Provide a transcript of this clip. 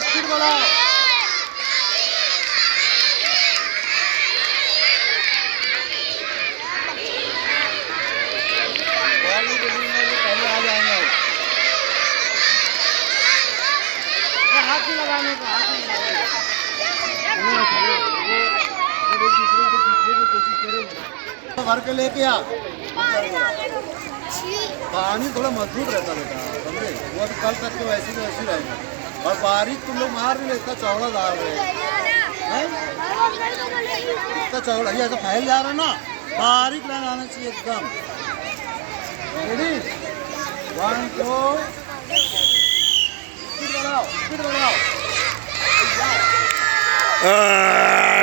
स्पीड बढ़ाओ। बॉल नहीं देने में तो पहले आ जाएंगे वो। हाथ नहीं लगाने का, हाथ नहीं लगाने का। वो एक दूसरे को जीतने की कोशिश करेंगे। भर के लेके आ। पानी थोड़ा मजबूत रहता बेटा, समझे? वो अभी कल तक तो वैसे ही रहेगा। और बारीक तुम लोग मार नहीं, इतना चौड़ा डाल रहे हैं, इतना चौड़ा ये ऐसा फैल जा रहा है ना। बारीक लाइन आना चाहिए एकदम। रेडी 1 2 स्पीड बढ़ाओ, स्पीड बढ़ाओ।